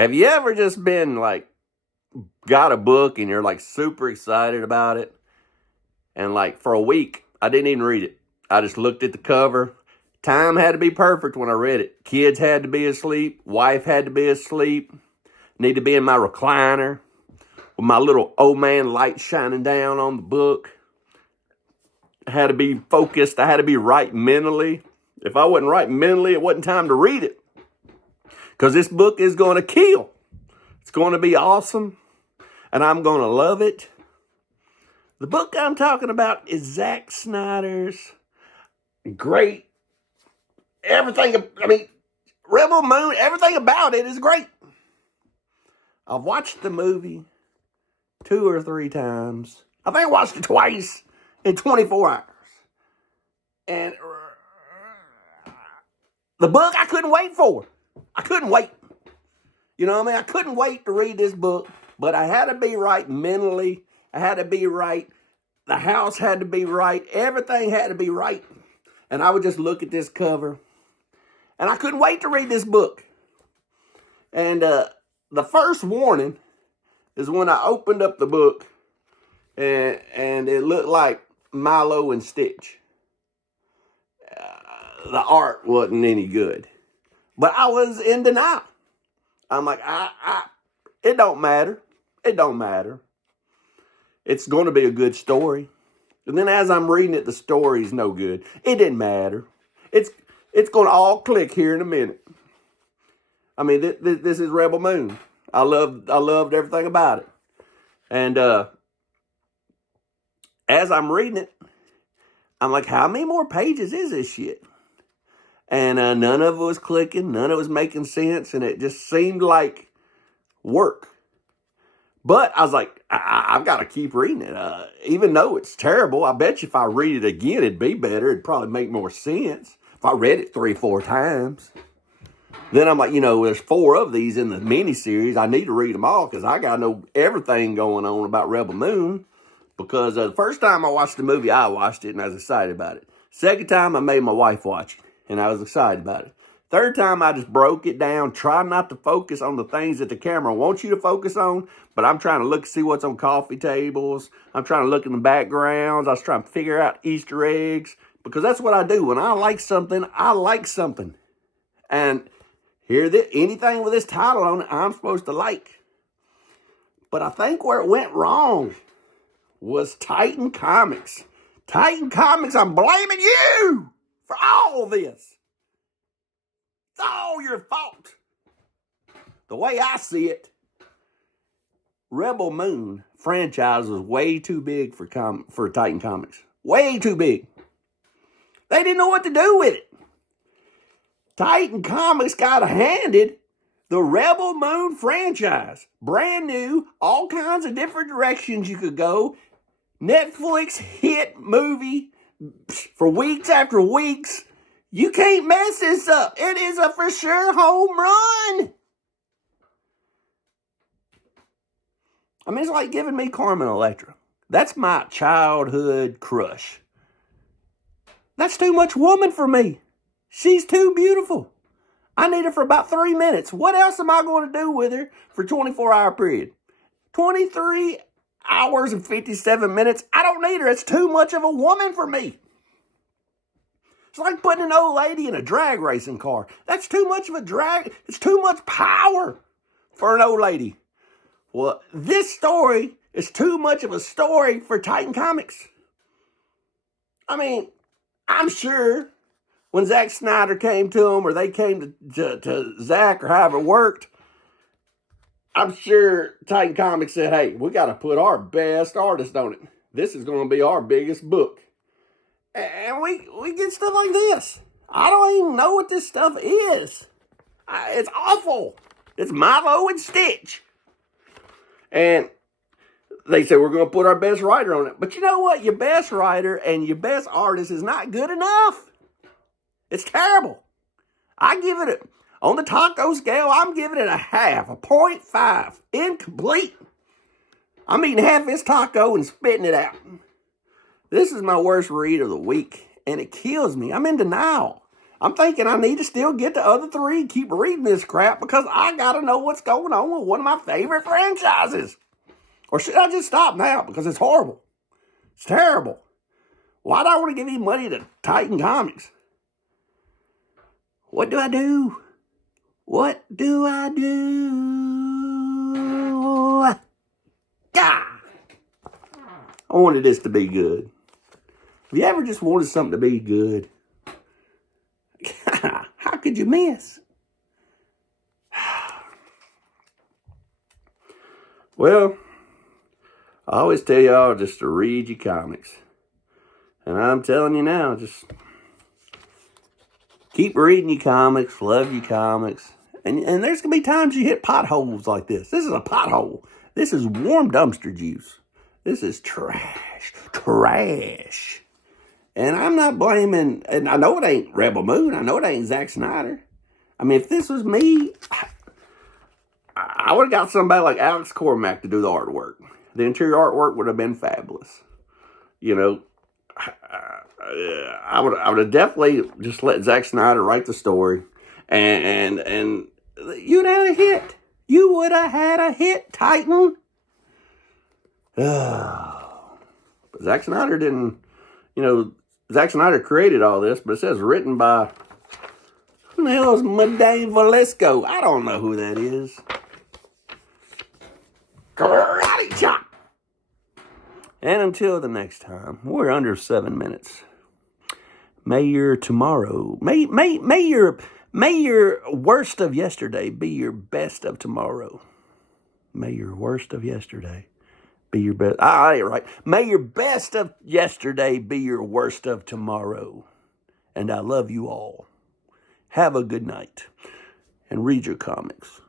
Have you ever just been like, got a book and you're like super excited about it? And like for a week, I didn't even read it. I just looked at the cover. Time had to be perfect when I read it. Kids had to be asleep. Wife had to be asleep. Need to be in my recliner with my little old man light shining down on the book. I had to be focused. I had to be right mentally. If I wasn't right mentally, it wasn't time to read it. Because this book is going to kill. It's going to be awesome. And I'm going to love it. The book I'm talking about is Zack Snyder's great. Everything, Rebel Moon, everything about it is great. I've watched the movie 2 or 3 times. I think I watched it twice in 24 hours. And the book I couldn't wait for. I couldn't wait. You know what I mean? I couldn't wait to read this book, but I had to be right mentally. I had to be right. The house had to be right. Everything had to be right. And I would just look at this cover. And I couldn't wait to read this book. And the first warning is when I opened up the book and it looked like Milo and Stitch. The art wasn't any good. But I was in denial. I'm like, it don't matter. It don't matter. It's going to be a good story. And then as I'm reading it, the story's no good. It didn't matter. It's going to all click here in a minute. I mean, this is Rebel Moon. I loved everything about it. And as I'm reading it, I'm like, how many more pages is this shit? And none of it was clicking. None of it was making sense. And it just seemed like work. But I was like, I've got to keep reading it. Even though it's terrible, I bet you if I read it again, it'd be better. It'd probably make more sense. If I read it 3 or 4 times. Then I'm like, there's 4 of these in the miniseries. I need to read them all because I got to know everything going on about Rebel Moon. Because the first time I watched the movie, I watched it and I was excited about it. Second time, I made my wife watch it and I was excited about it. Third time, I just broke it down, try not to focus on the things that the camera wants you to focus on, but I'm trying to look, see what's on coffee tables. I'm trying to look in the backgrounds. I was trying to figure out Easter eggs because that's what I do. When I like something, I like something. And anything with this title on it, I'm supposed to like. But I think where it went wrong was Titan Comics. Titan Comics, I'm blaming you for all this. It's all your fault. The way I see it, Rebel Moon franchise was way too big for Titan Comics. Way too big. They didn't know what to do with it. Titan Comics got handed the Rebel Moon franchise. Brand new, all kinds of different directions you could go. Netflix hit movie for weeks after weeks. You can't mess this up. It is a for sure home run. I mean, it's like giving me Carmen Electra. That's my childhood crush. That's too much woman for me. She's too beautiful. I need her for about 3 minutes. What else am I going to do with her for 24-hour period? 23 hours and 57 minutes. I don't need her. It's too much of a woman for me. It's like putting an old lady in a drag racing car. That's too much of a drag. It's too much power for an old lady. Well, this story is too much of a story for Titan Comics. I mean, I'm sure when Zack Snyder came to him or they came to Zack or however it worked, I'm sure Titan Comics said, hey, we got to put our best artist on it. This is going to be our biggest book. And we get stuff like this. I don't even know what this stuff is. It's awful. It's Milo and Stitch. And they said, we're going to put our best writer on it. But you know what? Your best writer and your best artist is not good enough. It's terrible. I give it on the taco scale, I'm giving it a 0.5. Incomplete. I'm eating half this taco and spitting it out. This is my worst read of the week, and it kills me. I'm in denial. I'm thinking I need to still get the other three and keep reading this crap because I got to know what's going on with one of my favorite franchises. Or should I just stop now because it's horrible? It's terrible. Why do I want to give any money to Titan Comics? What do I do? What do I do? God! I wanted this to be good. Have you ever just wanted something to be good? How could you miss? Well, I always tell y'all just to read your comics. And I'm telling you now, just keep reading your comics, love your comics. And there's going to be times you hit potholes like this. This is a pothole. This is warm dumpster juice. This is trash. Trash. And I'm not blaming, and I know it ain't Rebel Moon. I know it ain't Zack Snyder. I mean, if this was me, I would have got somebody like Alex Cormack to do the artwork. The interior artwork would have been fabulous. You know, I would have definitely just let Zack Snyder write the story, and you'd have had a hit. You would have had a hit, Titan. But Zack Snyder didn't, you know, Zack Snyder created all this, but it says written by, who the hell is Madame Velasco? I don't know who that is. Karate chop. And until the next time, we're under 7 minutes. May your tomorrow, may your worst of yesterday be your best of tomorrow. May your worst of yesterday be your best. I ain't right. May your best of yesterday be your worst of tomorrow. And I love you all. Have a good night. And read your comics.